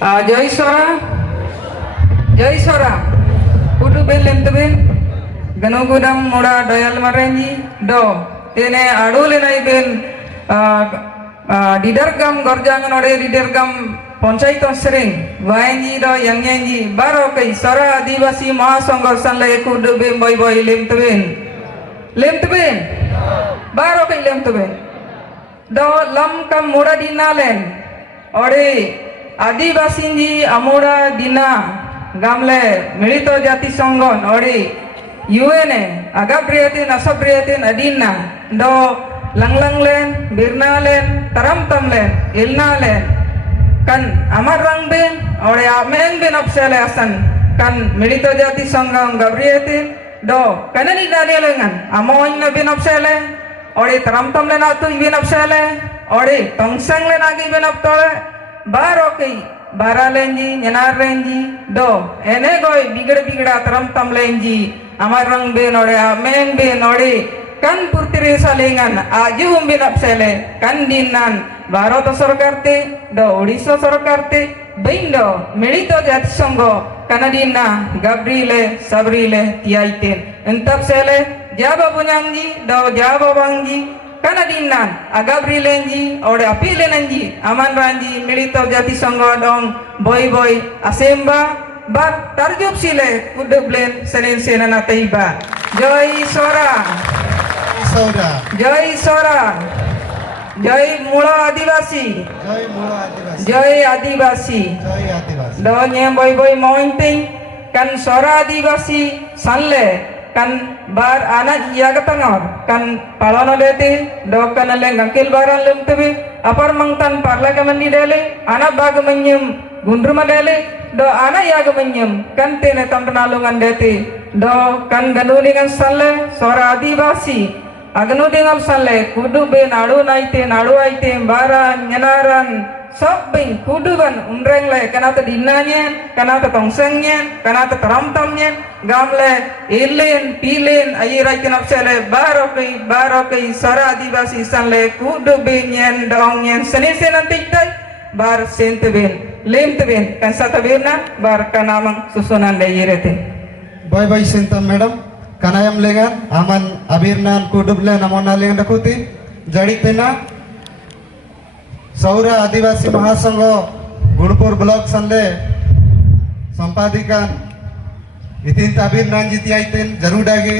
Jai Sora, Jai Sora, kudu ben lem tebin, ganu gudam muda dayal marenji, do, tene adule nai ben, didargam gorjangan ore didargam Ponchait sering, waenji do yangenji, baro kai Sora Adivasi Mahasangha sanle kudu ben boy boy lem tebin, baro kai lem tebin, do lam kam muda dinalen, ore आदिवासी अमोड़ा दिना गामले मिलित जाति संगठन OD UNA अगाप्रियतिन असप्रियतिन अदीना दो लंगलंगलेन बिरनालेन तरमतमलेन इलनालेन kan amar rangbin ओडे आमेन बिन अपसेले असन kan मिलित जाति संगठन गाप्रियतिन दो कननी दानियलेंगन अमोइन बिन अपसेले ओडे तरमतमलेन आतु बिन अपसेले ओडे तंगसंगलेन आगी बिन अपतोले बारो कई बारा लेंजी ननार लेंजी दो एने गोय बिगड़ा तरम तम लेंजी अमर रंग बे नोड़े आमेन बे नोड़े kan putri salingan aju bin apsele kan dinan बारो तो सरकार ते दो ओडिशा सरकार ते बिंदो मिलितो जाति संघो कनाडिना गब्रीले सबरीले तियाइतेन entap sele jaba bunyangi do jaba bangi Kanadinan, agabri lenji, ode api lenji, aman ranji, milito jati sanggo dong, boy boy, asemba, bar tarjub sile, kudu blen, senin senana taiba. Joy Sora, Joy Sora, Joy Mula Adivasi, Joy Adivasi, donya boy boy mointing, kan Sora Adivasi, sanle. kan bar anak iya ketengor kan palono lete do kan leng angkil baran lem tebe apar mangtan parla kamandi dele anak bag menyem gundruma dele do anak iya menyem kan tene tamtanalungan dete do kan ganulingan salle Sora Adivasi agnu dengal salle kudu be nadu aite bara nyenaran Sabbing kudugan unrengle kanata dinanya kanata tongsengnya kanata taramtamnya gamle ilen pilen ayiraitin apsele barokai Sora Adivasi sanle kudu benyen dongyen senisen antiktai bar senteben lemteben kan satabirna bar kanamang susunan layirete bye bye sentam madam kanayam lengan aman abirnan kuduble namona lengan dakuti jadi tena सौरा आदिवासी महासंघ Gunpur block संले संपादिका इतिन ताबीर नांजी तियाइतेन जरूर आगे